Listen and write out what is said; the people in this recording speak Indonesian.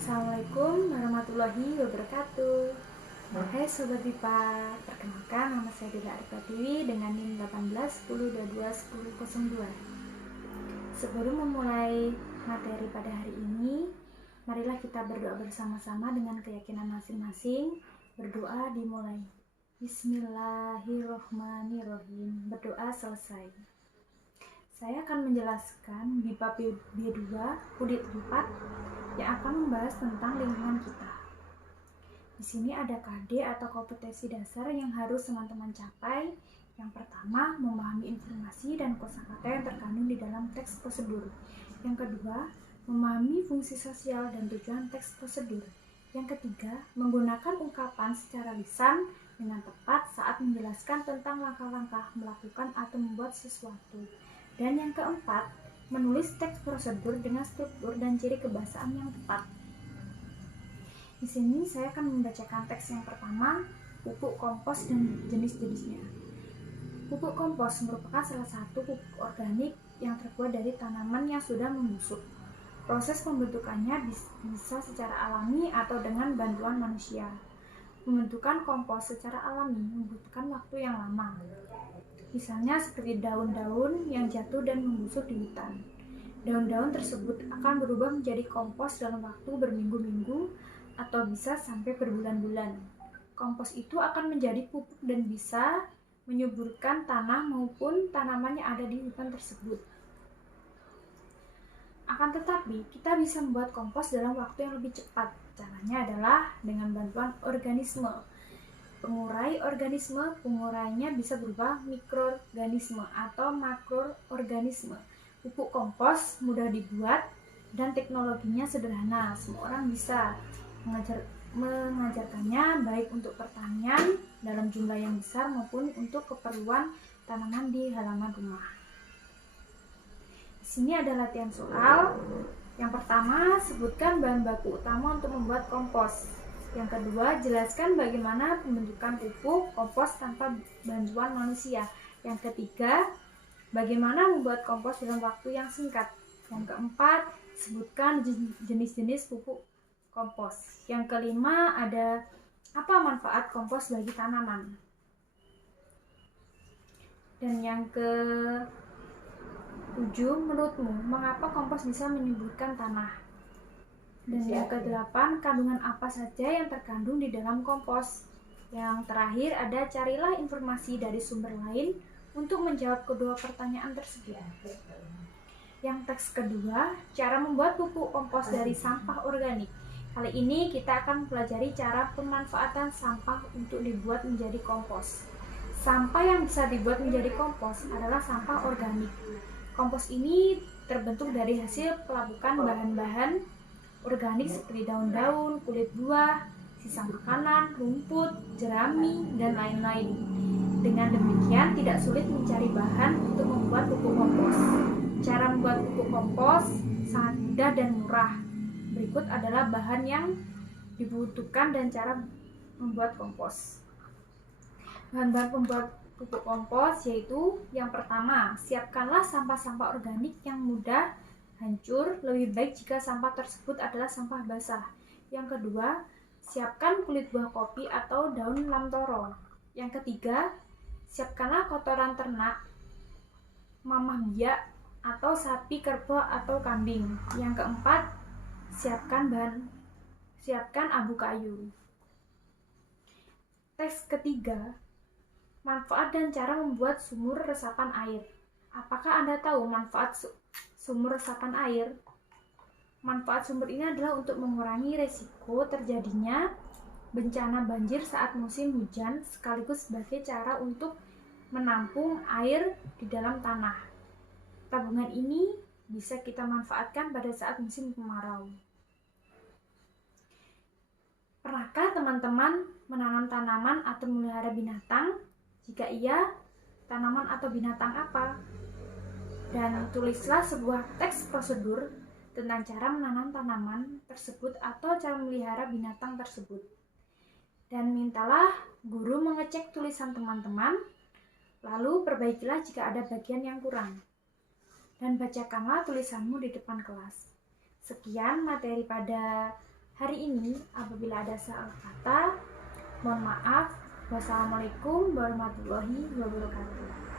Assalamualaikum warahmatullahi wabarakatuh. Hai Sobat BIPA, perkenalkan nama saya Dila Arifatiwi dengan NIM 1810221002. Sebelum memulai materi pada hari ini, marilah kita berdoa bersama-sama dengan keyakinan masing-masing. Berdoa dimulai. Bismillahirrohmanirrohim. Berdoa selesai. Saya akan menjelaskan BIPA B2 Unit 4 yang akan membahas tentang lingkungan kita. Di sini ada KD atau kompetensi dasar yang harus teman-teman capai. Yang pertama, memahami informasi dan kosakata yang terkandung di dalam teks prosedur. Yang kedua, memahami fungsi sosial dan tujuan teks prosedur. Yang ketiga, menggunakan ungkapan secara lisan dengan tepat saat menjelaskan tentang langkah-langkah melakukan atau membuat sesuatu. Dan yang keempat, menulis teks prosedur dengan struktur dan ciri kebahasaan yang tepat. Di sini saya akan membacakan teks yang pertama, pupuk kompos dan jenis-jenisnya. Pupuk kompos merupakan salah satu pupuk organik yang terbuat dari tanaman yang sudah membusuk. Proses pembentukannya bisa secara alami atau dengan bantuan manusia. Pembentukan kompos secara alami membutuhkan waktu yang lama. Misalnya seperti daun-daun yang jatuh dan membusuk di hutan. Daun-daun tersebut akan berubah menjadi kompos dalam waktu berminggu-minggu atau bisa sampai berbulan-bulan. Kompos itu akan menjadi pupuk dan bisa menyuburkan tanah maupun tanaman yang ada di hutan tersebut. Akan tetapi, kita bisa membuat kompos dalam waktu yang lebih cepat. Caranya adalah dengan bantuan organisme. Pengurai organisme, pengurainya bisa berupa mikroorganisme atau makroorganisme. Pupuk kompos mudah dibuat dan teknologinya sederhana. Semua orang bisa mengajarkannya baik untuk pertanian dalam jumlah yang besar maupun untuk keperluan tanaman di halaman rumah. Di sini ada latihan soal. Yang pertama, sebutkan bahan baku utama untuk membuat kompos. Yang kedua, jelaskan bagaimana pembentukan pupuk kompos tanpa bantuan manusia. Yang ketiga, bagaimana membuat kompos dalam waktu yang singkat. Yang keempat, sebutkan jenis-jenis pupuk kompos. Yang kelima, ada apa manfaat kompos bagi tanaman. Dan yang ketujuh, menurutmu, mengapa kompos bisa menyuburkan tanah? Dan yang ke-8, kandungan apa saja yang terkandung di dalam kompos. Yang terakhir ada carilah informasi dari sumber lain untuk menjawab kedua pertanyaan tersebut. Yang teks kedua, cara membuat pupuk kompos dari sampah organik. Kali ini kita akan mempelajari cara pemanfaatan sampah untuk dibuat menjadi kompos. Sampah yang bisa dibuat menjadi kompos adalah sampah organik. Kompos ini terbentuk dari hasil pelapukan bahan-bahan organik seperti daun-daun, kulit buah, sisa makanan, rumput, jerami, dan lain-lain. Dengan demikian tidak sulit mencari bahan untuk membuat pupuk kompos. Cara membuat pupuk kompos sangat mudah dan murah. Berikut adalah bahan yang dibutuhkan dan cara membuat kompos. Bahan-bahan pembuat pupuk kompos yaitu yang pertama, siapkanlah sampah-sampah organik yang mudah hancur, lebih baik jika sampah tersebut adalah sampah basah. Yang kedua, siapkan kulit buah kopi atau daun lamtoro. Yang ketiga, siapkanlah kotoran ternak, mamah biak atau sapi, kerbau atau kambing. Yang keempat, siapkan abu kayu. Teks ketiga, manfaat dan cara membuat sumur resapan air. Apakah Anda tahu manfaat sumur resapan air? Manfaat sumur ini adalah untuk mengurangi resiko terjadinya bencana banjir saat musim hujan, sekaligus sebagai cara untuk menampung air di dalam tanah. Tabungan ini bisa kita manfaatkan pada saat musim kemarau. Pernahkah teman-teman menanam tanaman atau memelihara binatang? Jika iya, tanaman atau binatang apa? Dan tulislah sebuah teks prosedur tentang cara menanam tanaman tersebut atau cara memelihara binatang tersebut. Dan mintalah guru mengecek tulisan teman-teman, lalu perbaikilah jika ada bagian yang kurang. Dan bacakanlah tulisanmu di depan kelas. Sekian materi pada Hari ini apabila ada salah kata, mohon maaf. Wassalamualaikum warahmatullahi wabarakatuh.